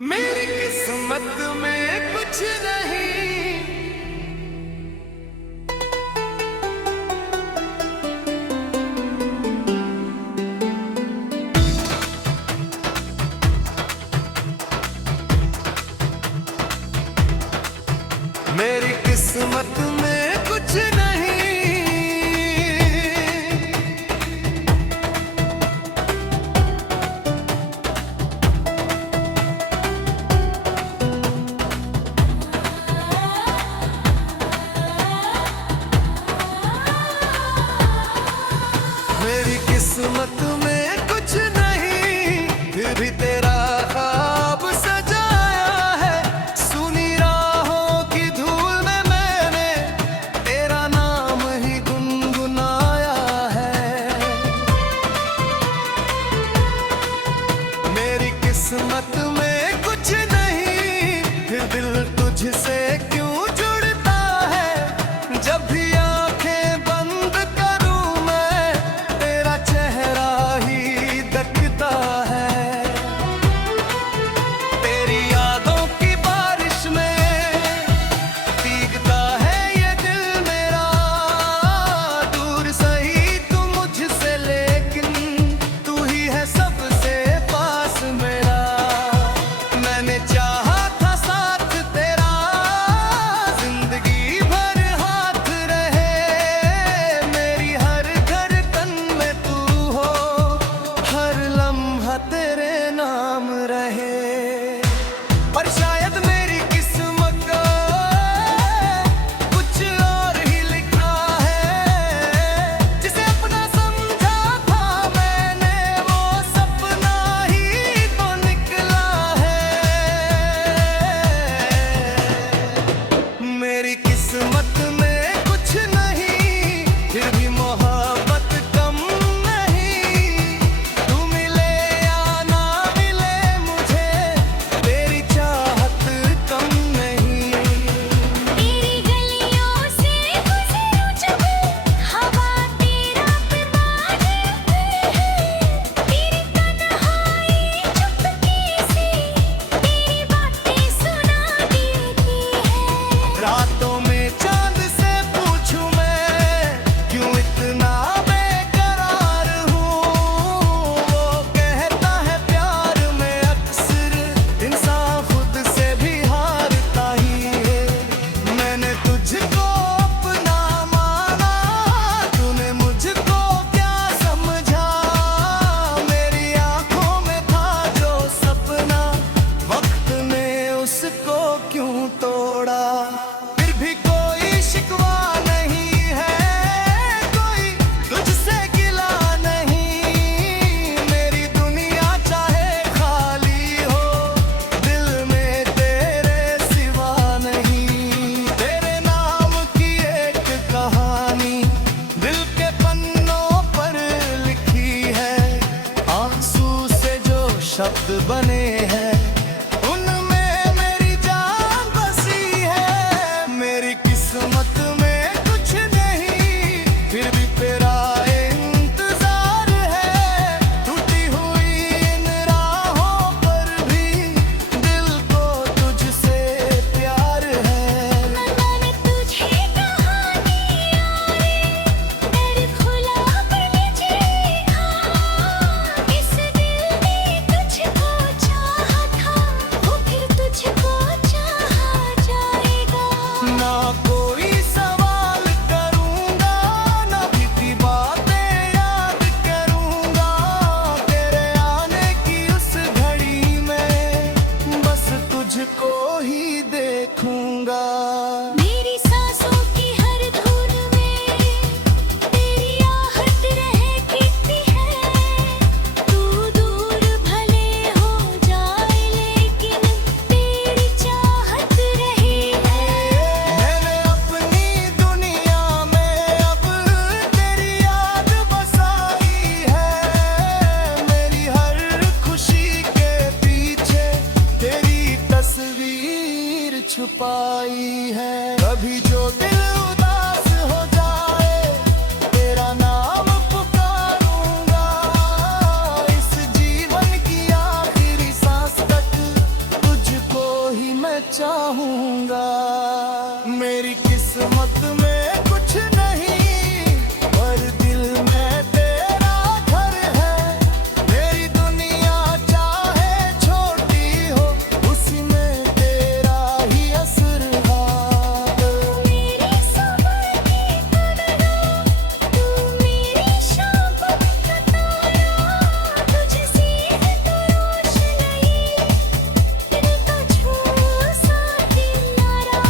मेरी किस्मत में कुछ नहीं। मेरी किस्मत में कुछ नहीं। मेरी किस्मत में कुछ नहीं, फिर भी तेरा ख्वाब सजाया है। सुनी राहों की धूल में मैंने तेरा नाम ही गुनगुनाया है। मेरी किस्मत में कुछ नहीं, फिर दिल तुझसे क्यों जुड़ता है। जब भी आंखें बंद करूं मैं, तेरा चेहरा ही दिखता है। तेरी यादों की बारिश में भीगता है ये दिल मेरा। दूर सही तू मुझसे, लेकिन तू ही है सबसे पास मेरा। मैंने चाहा था साथ तेरा, जिंदगी भर हाथ रहे। मेरी हर धड़कन में तू हो, हर लम्हा तेरे नाम रहे। पर शायद मेरी किस्मत को कुछ और ही लिखा है। जिसे अपना समझा था मैंने, वो सपना ही तो निकला है। मेरी किस्मत में कुछ नहीं, फिर भी मोहब्बत कम नहीं। तू मिले या ना मिले मुझे, तेरी चाहत कम नहीं। तेरी गलियों से गुजरूं जब, हवा तेरा पैमाने पे है। तेरी तन्हाई चुपके से, तेरी बातें सुना देती है। रातों में चांद से पूछूं मैं, क्यों इतना बेकरार हूँ। वो कहता है प्यार में अक्सर इंसान खुद से भी हारता ही है। मैंने तुझको अपना माना, तूने मुझको क्या समझा। मेरी आंखों में था जो सपना, वक्त ने उसको क्यों तोड़ा। फिर भी कोई शिकवा नहीं है, कोई तुझसे गिला नहीं। मेरी दुनिया चाहे खाली हो, दिल में तेरे सिवा नहीं। तेरे नाम की एक कहानी दिल के पन्नों पर लिखी है। आंसू से जो शब्द बने हैं, उनमें मेरी जान बसी है। मेरी किस्मत में कुछ नहीं, फिर भी तेरा इंतजार है। टूटी हुई इन राहों पर भी दिल को तुझसे प्यार है। मैंने तुझे कहानी तेरे खुला कर लिखा। इस दिल ने तुझको चाहा था, वो फिर तुझको चाहा जाएगा। ना कोई सवाल करूंगा, ना बीती बातें याद करूंगा। तेरे आने की उस घड़ी में बस तुझको ही देखूंगा। मेरी सांसों की हर धुन में तेरी आहट रहती है। तू दूर भले हो जाए, लेकिन तेरी चाहत रही है। मैंने अपनी दुनिया में अब तेरी याद बसाई है। मेरी हर खुशी के पीछे तेरी तस्वीर छुपाई है। कभी जो दिल उदास हो जाए, तेरा नाम पुकारूंगा। इस जीवन की आखिरी सांस तक चाहूंगा। मेरी किस्मत में कुछ नहीं पर दिल में तेरा घर है। मेरी दुनिया चाहे छोटी हो उसी में तेरा ही असर है। मेरी सबर की तरह तू मेरी शाम का तारा, तुझसे है तो रोशनी तेरे का झोंसा किनारा।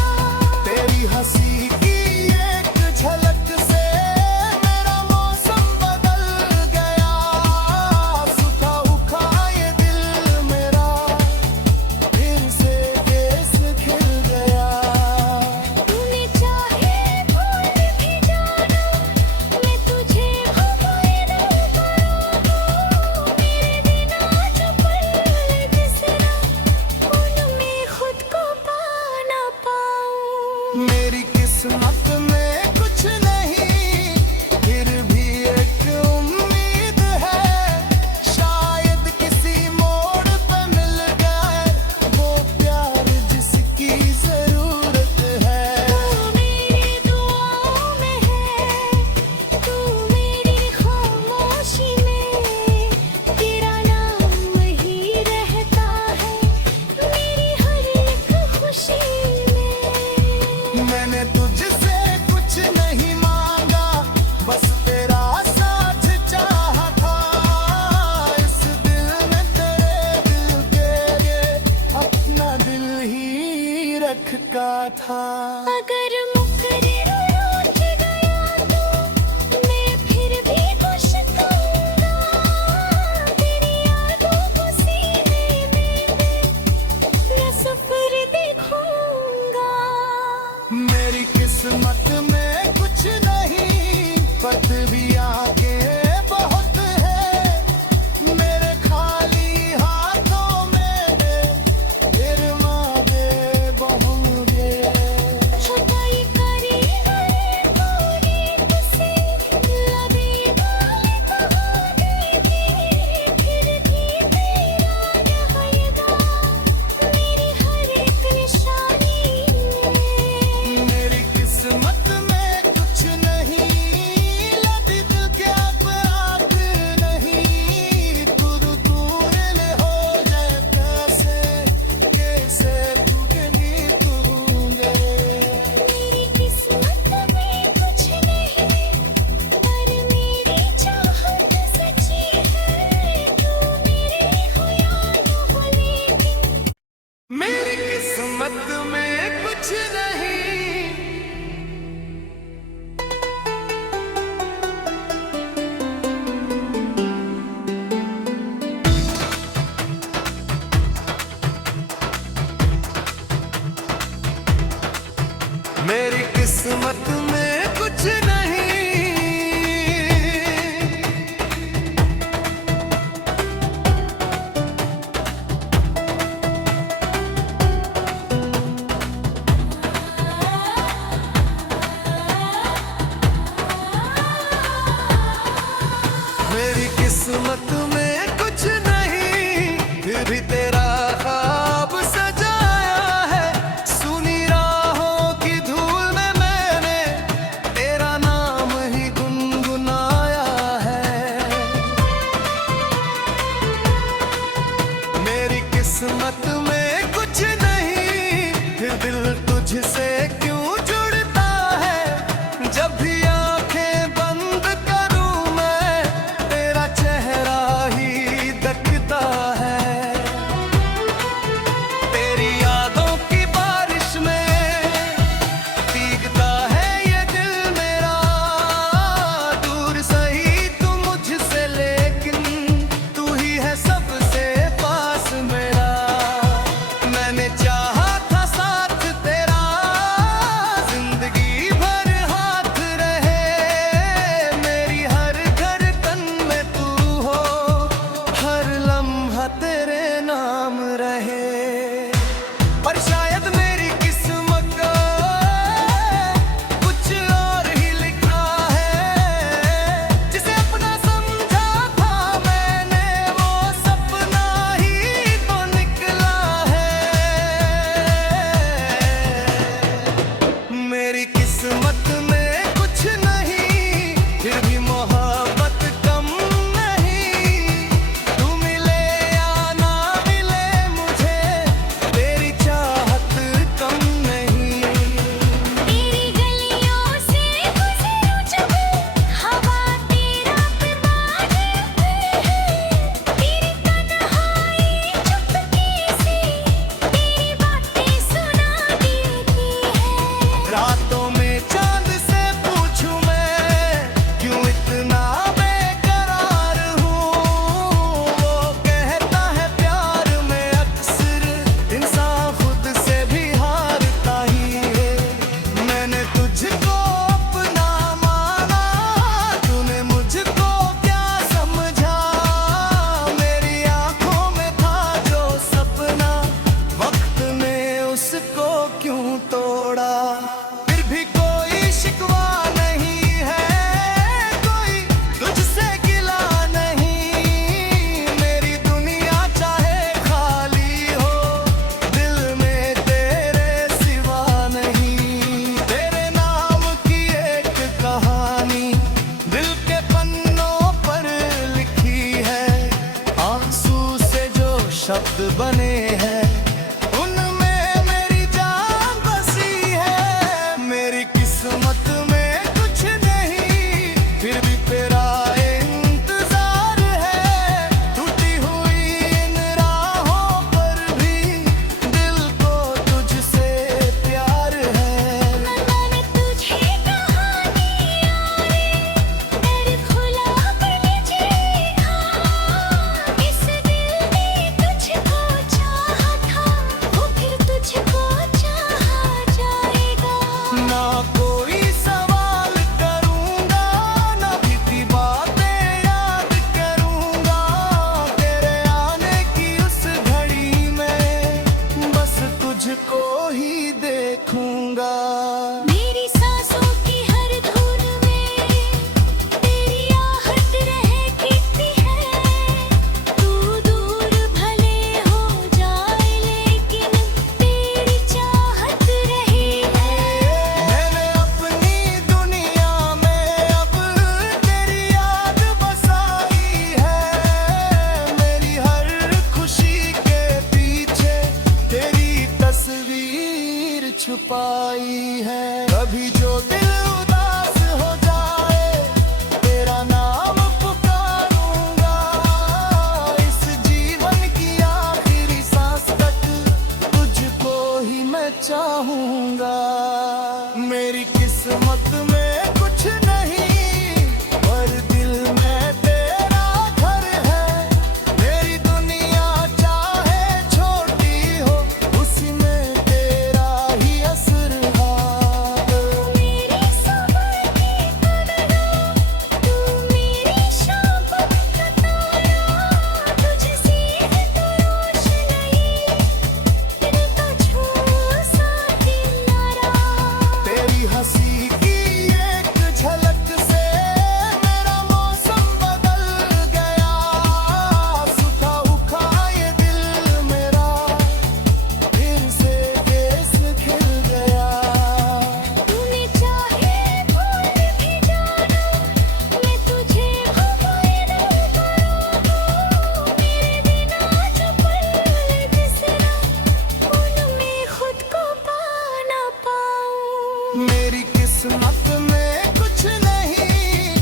तेरी हंसी की एक झलक से मेरा मौसम बदल गया। सूखा उखा ये दिल मेरा फिर से केस खिल गया। तूने चाहे भूल भी जाना, मैं तुझे हवाए दिल करूँ। मेरे बिना जो पल बिसरा, उनमें खुद को पा ना पाऊँ। मेरी किस्मत में कुछ नहीं फिर भी एक उम्मीद है। शायद किसी मोड़ पे मिल गए वो प्यार जिसकी जरूरत है। तू मेरी दुआओं में है, तू मेरी खामोशी में, तेरा नाम वही रहता है मेरी हर एक खुशी में। मैंने तुझसे कुछ नहीं मांगा बस तेरा साथ चाहा था। इस दिल में तेरे दिल के लिए अपना दिल ही रखा था। अगर मुकर्रर रूठ गया तो मैं फिर भी खुश कहूँगा। तेरी यादों को सीने में मैं सफर देखूँगा। मेरी किस्मत में कुछ नहीं पत भी आगे बहुत है। मेरे खाली हाथों में तेरे वादे बहुगे। छटाई करी है पूरी तुझसे, लबे वाले कहानी थी। फिर भी तेरा रहेगा मेरी हर एक निशानी में। मेरी किस्मत में कुछ नहीं लगी दिल के अब आग नहीं। खुद तू हिल हो जाए कैसे तुझे नहीं कहूँगे। मेरी किस्मत में कुछ नहीं पर मेरी चाहत सच्ची है। तू मेरे हो या न हो लेकिन मेरी किस्मत में कुछ नहीं। मेरी किस्मत में कुछ नहीं। मेरी किस्मत में कुछ नहीं फिर भी तेरा ख्वाब सजाया है। सुनी राहों की धूल में मैंने पाई है। कभी जो दिल उदास हो जाए तेरा नाम पुकारूंगा, इस जीवन की आखिरी सांस तक तुझको ही मैं चाहूंगा। मेरी किस्मत में कुछ नहीं पर दिल में तेरा घर है। मेरी दुनिया चाहे छोटी हो उसमें तेरा ही असर है। मेरी सबर की कदरा, तू मेरी शाबाश का तारा, तुझसे है तो रोशनी, तेरे का छू सा किनारा। तेरी हंसी की एक झलक से मेरा मौसम बदल गया। सूखा उखा ये दिल मेरा फिर से केस खिल गया। तूने चाहे भूल भी जाना, मैं तुझे हवाए दिल करूँगा। मेरे बिना जो पल बिसरा, उनमें खुद को पा ना पाऊँ। मेरी किस्मत में कुछ नहीं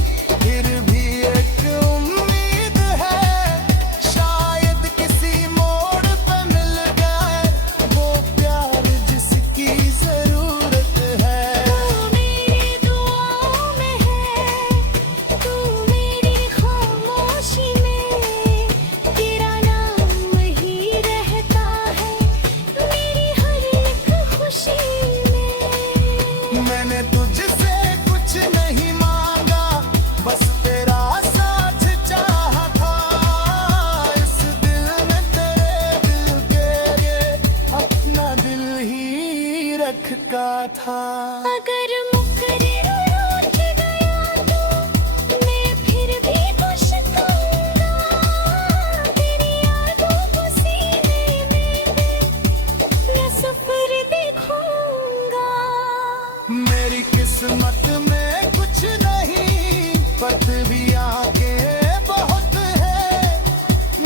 फिर भी एक उम्मीद है। शायद किसी मोड़ पे मिल गए वो प्यार जिसकी जरूरत है। तू मेरी दुआओं में है, तू मेरी खामोशी में, तेरा नाम वही रहता है मेरी हर एक खुशी में। मैंने तुझसे कुछ नहीं मांगा बस तेरा साथ चाहा था। इस दिल ने तेरे दिल के लिए अपना दिल ही रखा था। अगर मुकर्रर रूठ गया तो मैं फिर भी खुश कहूँगा। तेरी यादों को सीने में मैं सफर देखूँगा। मेरी किस्मत में कुछ नहीं पर भी आगे बहुत है।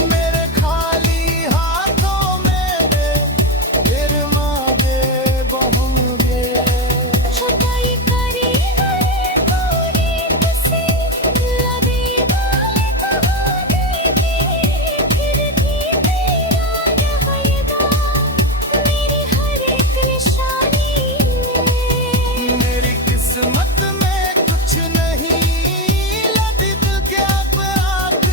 मेरे खाली हाथों में फिर मांगे बहुगे। छटाई करी गए गोरी तुझसे, लबे वाले कहानी की, फिर भी तेरा रहेगा मेरी हर एक निशानी में। मेरी किस्मत में कुछ नहीं लदी दिल के अपराध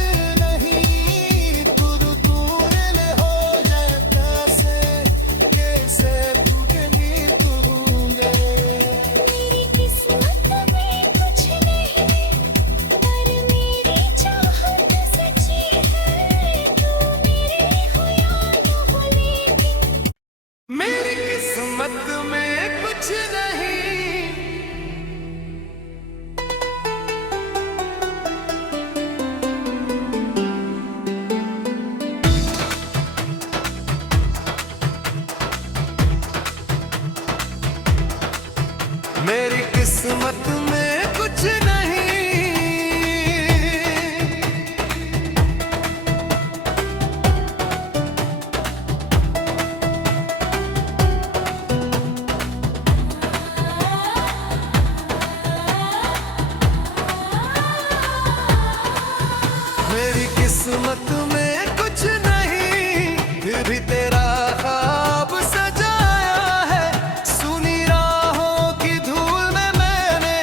नहीं। तुर तूल हो जाए कैसे तुझे नहीं कहूँगे। मेरी किस्मत में कुछ नहीं पर मेरी चाहत सच्ची है। तू मेरे हो या न हो लेकिन मेरी किस्मत में कुछ नहीं। मेरी किस्मत में कुछ नहीं। मेरी किस्मत में कुछ नहीं फिर भी तेरा ख्वाब सजाया है। सुनी राहों की धूल में मैंने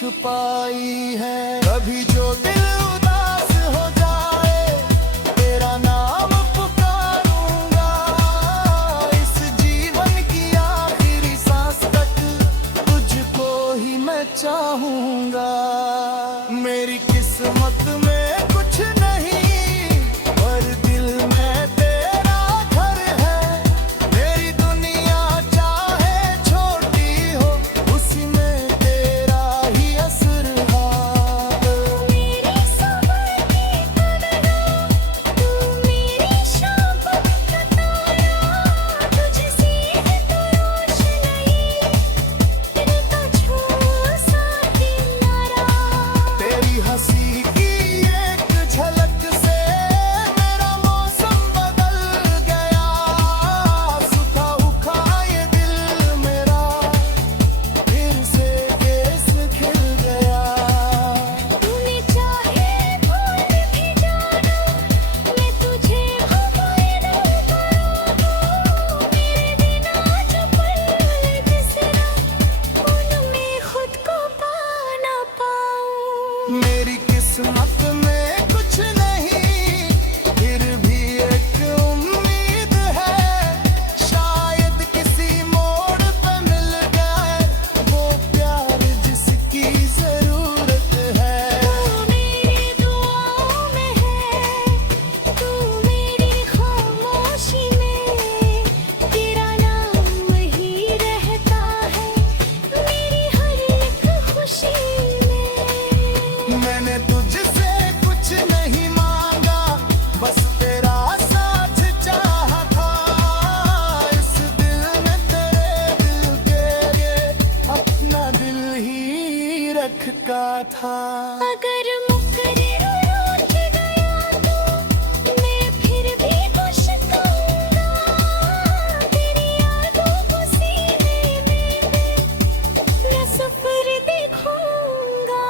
छुपाई है। कभी जो दिल उदास हो जाए तेरा नाम पुकारूंगा, इस जीवन की आखिरी सांस तक तुझको ही मैं चाहूंगा। मेरी किस्मत में कुछ नहीं पर दिल में तेरा घर है। मेरी दुनिया चाहे छोटी हो उसी में तेरा ही असर है। मेरी सुबह की तरह तू मेरी शाम का तारा, तुझसे है तो रोशनी तेरे तो छू सा किनारा। तेरी हंसी की एक झलक से मेरा मौसम बदल गया, सूखा उखा ये दिल मेरा फिर से केस खिल गया। तूने चाहे भूल भी जाना, मैं तुझे हवाले करूँ। मेरे बिना जो पल बिसरा, उनमें खुद को पा ना पाऊँ। मेरी किस्मत में कुछ नहीं फिर भी एक उम्मीद है, शायद किसी मोड़ पे मिल जाए वो प्यार जिसकी जरूरत है। तू मेरी दुआओं में है, तू मेरी खामोशी में, तेरा नाम वही रहता है मेरी हर एक खुशी में। मैंने तुझसे कुछ नहीं मांगा, बस तेरा साथ चाहा था। इस दिल ने तेरे दिल के लिए अपना दिल ही रखा था। अगर मुकर्रर रूठ गया तो मैं फिर भी खुश कहूँगा, तेरी यादों को सीने में मैं सफर देखूँगा।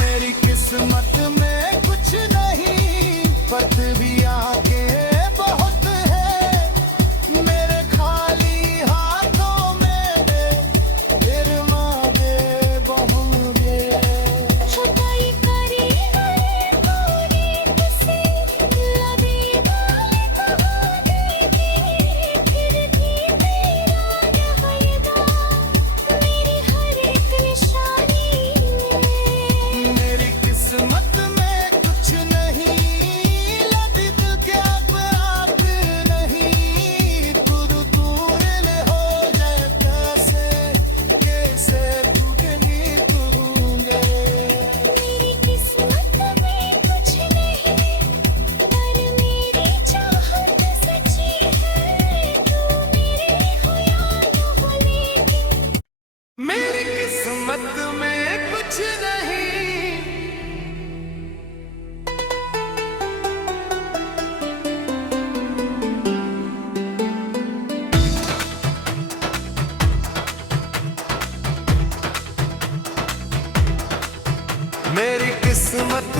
मेरी किस्मत में कुछ नहीं पर भी आगे बहुत है। मेरे खाली हाथों में फिर मांगे बहुगे। छुपाई करी गए गोरी से लबे वाले कहानी की, फिर भी तेरा रहता मेरी हर एक निशानी में। मेरी किस्मत में कुछ नहीं लगी दिल के आप नहीं, खुद तू हिल हो जाए कैसे टूटे नींद होंगे। मेरी किस्मत में कुछ नहीं पर मेरी चाहत सच्ची है, तू मेरे हो या न हो लेकिन मेरी किस्मत में कुछ नहीं। मेरी किस्मत